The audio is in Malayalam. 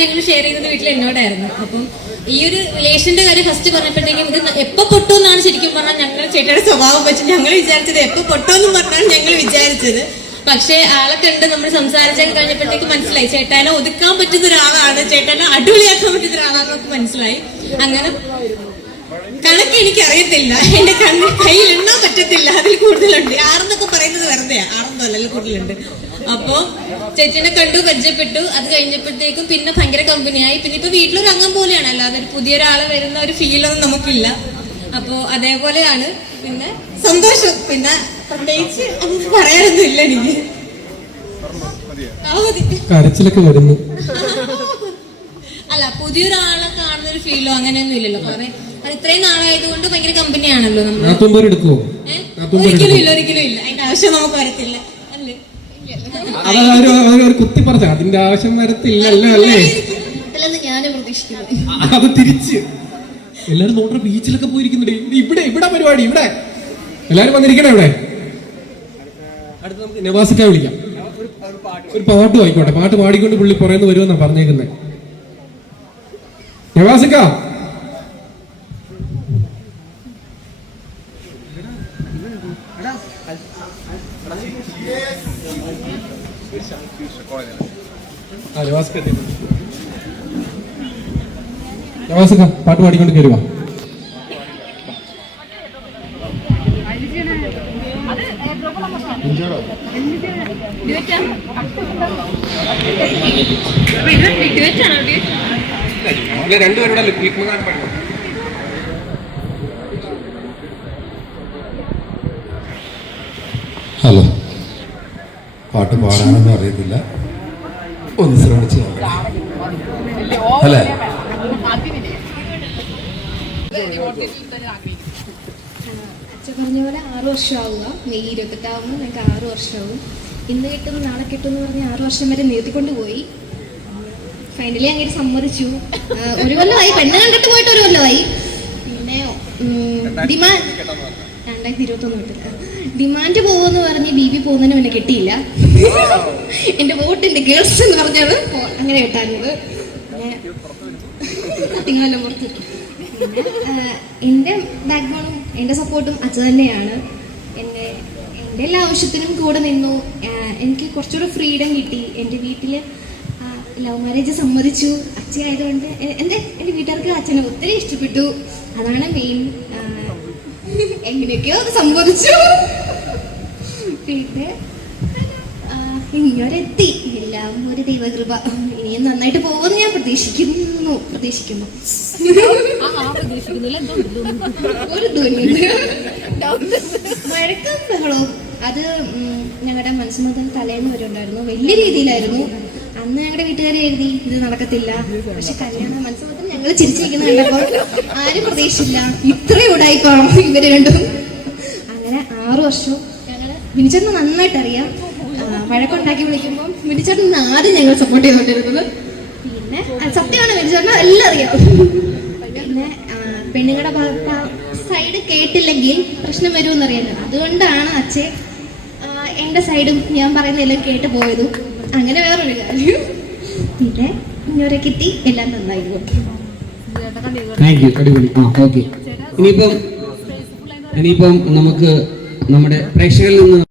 കാര്യങ്ങളും ഷെയർ ചെയ്യുന്നത് വീട്ടിൽ എന്നോടായിരുന്നു. അപ്പം ഈ ഒരു റിലേഷന്റെ കാര്യം ഫസ്റ്റ് പറഞ്ഞപ്പോഴത്തേക്കും ഇത് എപ്പോ പൊട്ടു എന്നാണ് ശരിക്കും പറഞ്ഞാൽ ഞങ്ങൾ ചേട്ടയുടെ സ്വഭാവം വെച്ച് ഞങ്ങൾ വിചാരിച്ചത് എപ്പോ പൊട്ടു എന്ന് പറഞ്ഞാണ് ഞങ്ങൾ വിചാരിച്ചത്. പക്ഷെ ആളെ കണ്ട് നമ്മൾ സംസാരിച്ചൊക്കെ കഴിഞ്ഞപ്പോഴത്തേക്ക് മനസ്സിലായി ചേട്ടാനെ ഒതുക്കാൻ പറ്റുന്ന ഒരാളാണ്, ചേട്ടാനെ അടിപൊളിയാക്കാൻ പറ്റുന്ന ഒരാളാണെന്ന് നമുക്ക് മനസ്സിലായി. അങ്ങനെ കണക്ക് എനിക്കറിയത്തില്ല, എന്റെ കയ്യിൽ എണ്ണാൻ പറ്റത്തില്ല, അതിൽ കൂടുതലുണ്ട്. ആറെന്നൊക്കെ പറയുന്നത് വെറുതെയാ, ആറൊന്നും അല്ല, കൂടുതലുണ്ട്. അപ്പൊ ചേച്ചിനെ കണ്ടു, പരിചയപ്പെട്ടു. അത് കഴിഞ്ഞപ്പോഴത്തേക്കും പിന്നെ ഭയങ്കര കമ്പനിയായി. പിന്നെ ഇപ്പൊ വീട്ടിലൊരു അംഗം പോലെയാണ്, അല്ലാതെ ഒരു പുതിയൊരാളെ വരുന്ന ഒരു ഫീലൊന്നും നമുക്കില്ല. അപ്പോ അതേപോലെയാണ്. പിന്നെ സന്തോഷം, പിന്നെ പ്രത്യേകിച്ച് അത് പറയാനൊന്നും ഇല്ല എനിക്ക്. കരച്ചിലൊക്കെ വരുന്നു. അല്ല, പുതിയൊരാളെ കാണുന്ന ഒരു ഫീലോ അങ്ങനെയൊന്നും ഇല്ലല്ലോ. കാരണം അത് ഇത്രയും നാളായതുകൊണ്ട് ഭയങ്കര കമ്പനിയാണല്ലോ നമ്മൾ. ഒരിക്കലും ഇല്ല, ഒരിക്കലും ഇല്ല. അതിന്റെ ആവശ്യം നമുക്ക് വരത്തില്ല അല്ലേ? കുത്തി പറഞ്ഞ അതിന്റെ ആവശ്യം വരത്തില്ലല്ലോ അല്ലേ? ഞാനും പ്രതീക്ഷിക്കുന്നു. അത് തിരിച്ച് എല്ലാരും നോട്ട ബീച്ചിലൊക്കെ പോയിരിക്കുന്നുണ്ട്. ഇവിടെ ഇവിടെ പരിപാടി, ഇവിടെ എല്ലാരും വന്നിരിക്കണേ. ഇവിടെ അടുത്ത് നമുക്ക് നവാസിക്ക വിളിക്കാം. ഒരു പാട്ട് ആയിക്കോട്ടെ, പാട്ട് പാടിക്കൊണ്ട് പുള്ളി പുറേന്ന് വരുമെന്നാ പറഞ്ഞേക്കുന്നത്. നവാസിക്ക നവാസിക്ക പാട്ട് പാടിക്കൊണ്ട് കയറുക. ഹലോ, പാട്ട് പാടാനൊന്നും അറിയത്തില്ല, ഒന്ന് ശ്രമിച്ചു നോക്കണം അല്ലേ? അച്ഛൻ പറഞ്ഞ പോലെ 6 വർഷമാവുക. മെയ് 28 ഞങ്ങൾക്ക് 6 വർഷമാവും. ഇന്ന് കിട്ടും നാളെ കിട്ടും എന്ന് പറഞ്ഞ് 6 വർഷം വരെ നീട്ടിക്കൊണ്ട് പോയി. ഫൈനലി അങ്ങനെ സമ്മതിച്ചു. ഒരു കൊല്ലമായി, പെണ്ണ് കണ്ടിട്ട് പോയിട്ട് ഒരു കൊല്ലമായി. പിന്നെ ഡിമാൻഡ് 2021 ഡിമാൻഡ് പോകുമെന്ന് പറഞ്ഞ് ബി പോകുന്നതിന് പിന്നെ കിട്ടിയില്ല. എന്റെ വോട്ടിന്റെ ഗേൾസ് എന്ന് പറഞ്ഞാണ് അങ്ങനെ കിട്ടാഞ്ഞത്. പിന്നെ പുറത്ത് എൻ്റെ ബാക്ക്ബോണും എൻ്റെ സപ്പോർട്ടും അച്ഛൻ തന്നെയാണ്. എൻ്റെ എല്ലാ ആവശ്യത്തിനും കൂടെ നിന്നു. എനിക്ക് കുറച്ചുകൂടെ ഫ്രീഡം കിട്ടി. എൻ്റെ വീട്ടിൽ ലവ് മാരേജ് സമ്മതിച്ചു അച്ഛനായതുകൊണ്ട്. എൻ്റെ വീട്ടുകാർക്ക് അച്ഛനെ ഒത്തിരി ഇഷ്ടപ്പെട്ടു. അതാണ് മെയിൻ. എങ്ങനെയൊക്കെയോ അത് സംഭവിച്ചു. പിന്നെ ഇങ്ങോരെത്തി. എല്ലാം ഒരു ദൈവകൃപ. ഇനിയും നന്നായിട്ട് പോകുമെന്ന് ഞാൻ പ്രതീക്ഷിക്കുന്നു. ഒരു മഴക്കം ബഹളവും അത് ഞങ്ങളുടെ മനസ്സുമുതൽ തലേന്ന് വരെ ഉണ്ടായിരുന്നു. വലിയ രീതിയിലായിരുന്നു. അന്ന് ഞങ്ങളുടെ വീട്ടുകാരെ എഴുതി ഇത് നടക്കത്തില്ല. പക്ഷെ കല്യാണം മനസ്സുമുതൽ ഞങ്ങൾ ചിരിച്ചിരിക്കുന്ന കണ്ടപ്പോൾ ആരും പ്രതീക്ഷിച്ചില്ല ഇത്രയും ഉടായിപ്പാണ് ഇവര് രണ്ടും. അങ്ങനെ 6 വർഷവും ഞങ്ങൾ വിനിച്ചേട്ടന് നന്നായിട്ട് അറിയാം. വഴക്കുണ്ടാക്കി വിളിക്കുമ്പോൾ വിനിച്ചേട്ടൻ ആദ്യം ഞങ്ങൾ സപ്പോർട്ട് ചെയ്തുകൊണ്ടിരുന്നത്. പിന്നെ സത്യമാണ്, വിനിച്ചേട്ടന് എല്ലാം അറിയാം. പിന്നെ പെണ്ണുങ്ങളുടെ സൈഡ് കേട്ടില്ലെങ്കിൽ പ്രശ്നം വരുമെന്നറിയാലോ. അതുകൊണ്ടാണ് അച്ഛൻ എൻ്റെ സൈഡും ഞാൻ പറയുന്നതെല്ലാം കേട്ട് പോയതും. അങ്ങനെ വേറൊരു കാര്യം. പിന്നെ ഇങ്ങോട്ടേക്ക് എത്തി, എല്ലാം നന്നായി പോകും. ഇനിയിപ്പം നമുക്ക് നമ്മുടെ പ്രേക്ഷകരിൽ നിന്ന്